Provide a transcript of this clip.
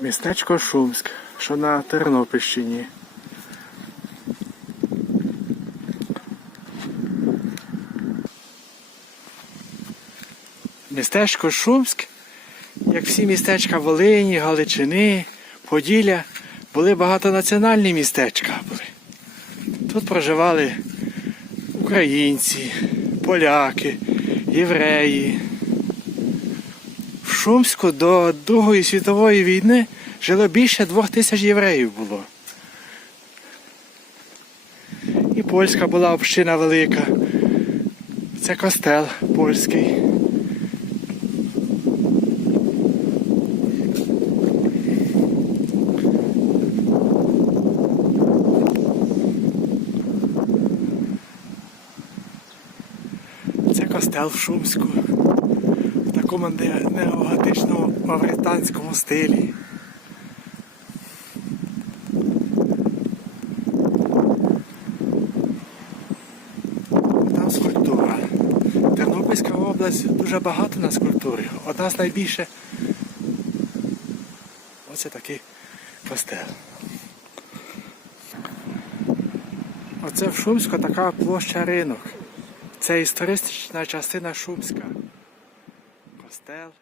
Містечко Шумськ, що на Тернопільщині. Містечко Шумськ, як всі містечка Волині, Галичини, Поділля, були багатонаціональні містечка. Були. Тут проживали українці, поляки, євреї. Шумську до Другої світової війни жило більше двох тисяч євреїв було. І польська була община велика. Це костел польський. Це костел в Шумську. Такому неоготичному мавританському стилі. Там скульптура. Тернопільська область дуже багато на скульптурі. Одна з найбільше. Оце такий костел. Оце в Шумську така площа ринок. Це історична частина Шумська. Костел.